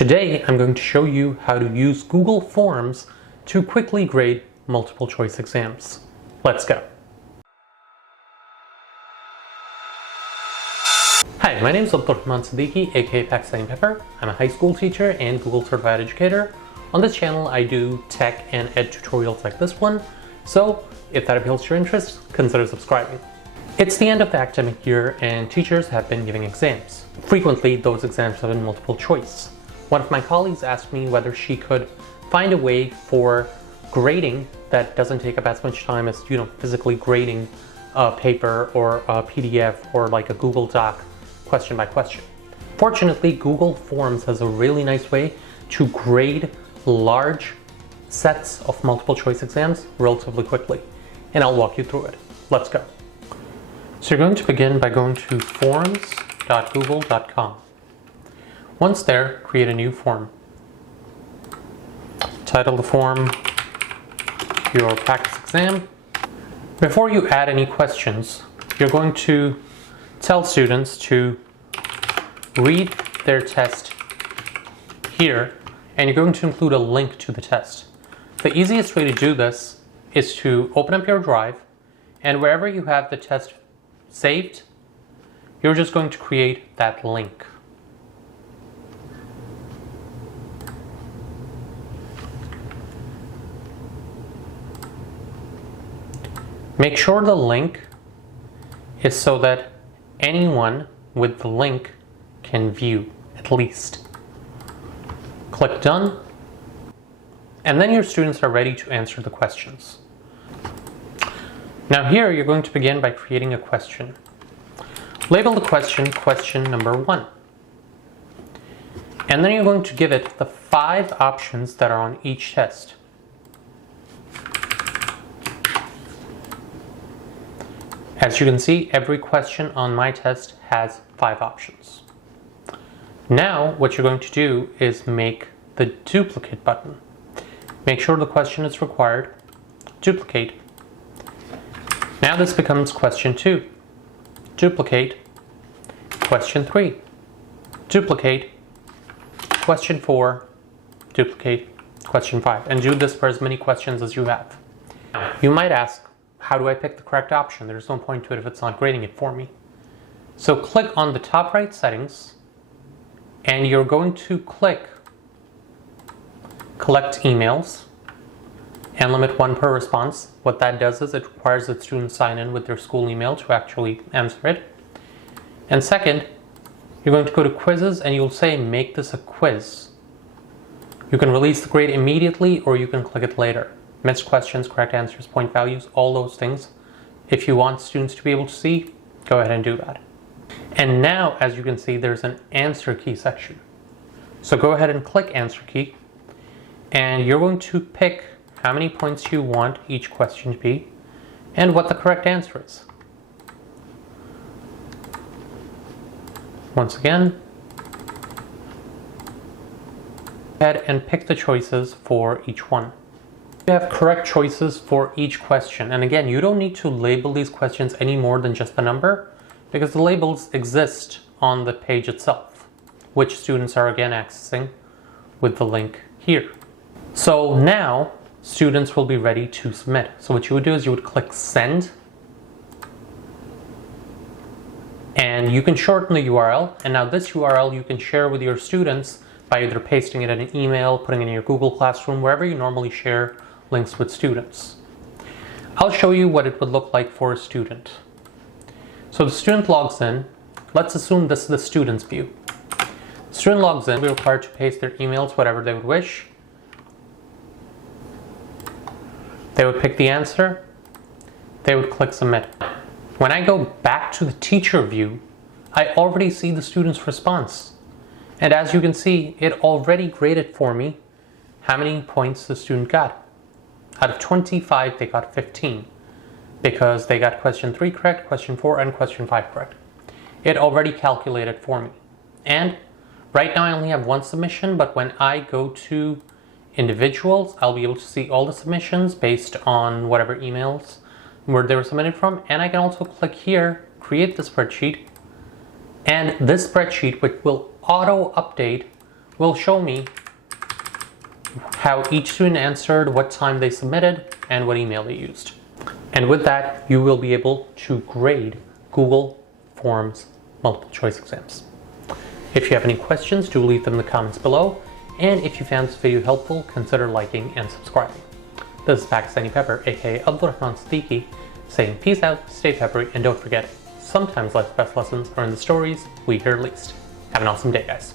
Today, I'm going to show you how to use Google Forms to quickly grade multiple choice exams. Let's go. Hi, my name is Abdulrahman Siddiqui, aka Pakistani Pepper. I'm a high school teacher and Google certified educator. On this channel, I do tech and ed tutorials like this one. So if that appeals to your interest, consider subscribing. It's the end of the academic year and teachers have been giving exams. Frequently, those exams have been multiple choice. One of my colleagues asked me whether she could find a way for grading that doesn't take up as much time as, physically grading a paper or a PDF or like a Google Doc question by question. Fortunately, Google Forms has a really nice way to grade large sets of multiple choice exams relatively quickly, and I'll walk you through it. Let's go. So you're going to begin by going to forms.google.com. Once there, create a new form. Title the form your practice exam. Before you add any questions, you're going to tell students to read their test here, and you're going to include a link to the test. The easiest way to do this is to open up your drive, and wherever you have the test saved, you're just going to create that link. Make sure the link is so that anyone with the link can view, at least. Click Done, and then your students are ready to answer the questions. Now here you're going to begin by creating a question. Label the question question number 1. And then you're going to give it the 5 options that are on each test. As you can see, every question on my test has 5 options. Now, what you're going to do is make the duplicate button. Make sure the question is required. Duplicate. Now this becomes question 2. Duplicate. Question 3. Duplicate. Question 4. Duplicate. Question 5. And do this for as many questions as you have. Now, you might ask, how do I pick the correct option? There's no point to it if it's not grading it for me. So click on the top right settings, and you're going to click Collect Emails and limit 1 per response. What that does is it requires that students sign in with their school email to actually answer it. And second, you're going to go to Quizzes and you'll say make this a quiz. You can release the grade immediately or you can click it later. Missed questions, correct answers, point values, all those things. If you want students to be able to see, go ahead and do that. And now, as you can see, there's an answer key section. So go ahead and click answer key, and you're going to pick how many points you want each question to be and what the correct answer is. Once again, go ahead and pick the choices for each one. You have correct choices for each question, and again, you don't need to label these questions any more than just the number, because the labels exist on the page itself, which students are again accessing with the link here. So now students will be ready to submit. So what you would do is you would click Send, and you can shorten the URL, and now this URL you can share with your students by either pasting it in an email, putting it in your Google Classroom, wherever you normally share links with students. I'll show you what it would look like for a student. So the student logs in. Let's assume this is the student's view. Student logs in, they'll be required to paste their emails, whatever they would wish. They would pick the answer. They would click Submit. When I go back to the teacher view, I already see the student's response. And as you can see, it already graded for me how many points the student got. Out of 25, they got 15 because they got question 3 correct, question 4, and question 5 correct. It already calculated for me. And right now I only have 1 submission, but when I go to individuals, I'll be able to see all the submissions based on whatever emails where they were submitted from. And I can also click here, create the spreadsheet, and this spreadsheet, which will auto update will show me how each student answered, what time they submitted, and what email they used. And with that, you will be able to grade Google Forms multiple choice exams. If you have any questions, do leave them in the comments below. And if you found this video helpful, consider liking and subscribing. This is Pakistani Pepper, aka Abdurrahman Siddiqui, saying peace out, stay peppery, and don't forget, sometimes life's best lessons are in the stories we hear least. Have an awesome day, guys.